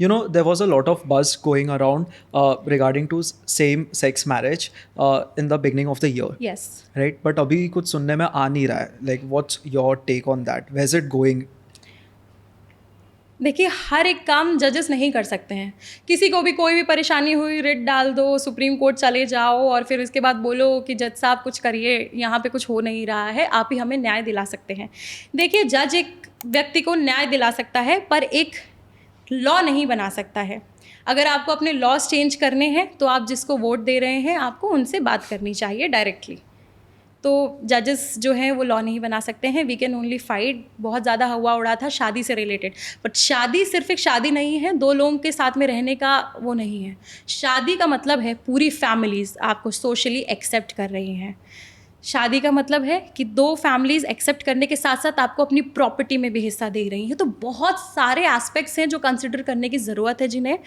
You know, there was a lot of buzz going around regarding to same sex marriage in the beginning of the year. Yes. Right, but अभी कुछ सुनने में आ नहीं रहा है. Like, what's your take on that? Where's it going? देखिए, हर एक काम जजेस नहीं कर सकते हैं. किसी को भी कोई भी परेशानी हुई, रिट डाल दो, सुप्रीम कोर्ट चले जाओ और फिर उसके बाद बोलो कि जज साहब कुछ करिए, यहाँ पे कुछ हो नहीं रहा है, आप ही हमें न्याय दिला सकते हैं. देखिए, जज एक व्यक्ति को न्याय दिला सकता है पर एक लॉ नहीं बना सकता है. अगर आपको अपने लॉज चेंज करने हैं तो आप जिसको वोट दे रहे हैं आपको उनसे बात करनी चाहिए डायरेक्टली. तो जजेस जो हैं वो लॉ नहीं बना सकते हैं. We can only fight. बहुत ज़्यादा हवा उड़ा था शादी से रिलेटेड, बट शादी सिर्फ एक शादी नहीं है, दो लोगों के साथ में रहने का वो नहीं है. शादी का मतलब है पूरी फैमिलीज़ आपको सोशली एक्सेप्ट कर रही हैं. शादी का मतलब है कि दो फैमिलीज़ एक्सेप्ट करने के साथ साथ आपको अपनी प्रॉपर्टी में भी हिस्सा दे रही हैं. तो बहुत सारे एस्पेक्ट्स हैं जो कंसिडर करने की ज़रूरत है जिन्हें,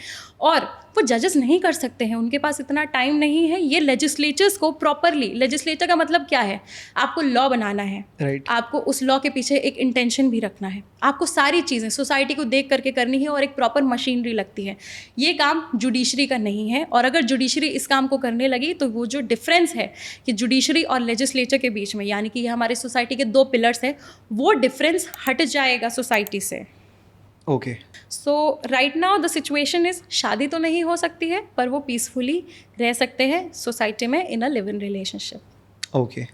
और वो जजेस नहीं कर सकते हैं. उनके पास इतना टाइम नहीं है. ये लेजिस्लेचर्स को प्रॉपरली, लेजिस्लेचर का मतलब क्या है, आपको लॉ बनाना है. Right. आपको उस लॉ के पीछे एक इंटेंशन भी रखना है. आपको सारी चीज़ें सोसाइटी को देख करके करनी है और एक प्रॉपर मशीनरी लगती है. ये काम जुडिशरी का नहीं है. और अगर जुडिशरी इस काम को करने लगी तो वो जो डिफरेंस है कि जुडिशरी और लेजिस्लेचर के बीच में, यानी कि ये हमारे सोसाइटी के दो पिलर्स हैं, वो डिफरेंस हट जाएगा सोसाइटी से. Okay. So right now the situation is, शादी तो नहीं हो सकती है पर वो पीसफुली रह सकते हैं सोसाइटी में in a live in relationship. Okay.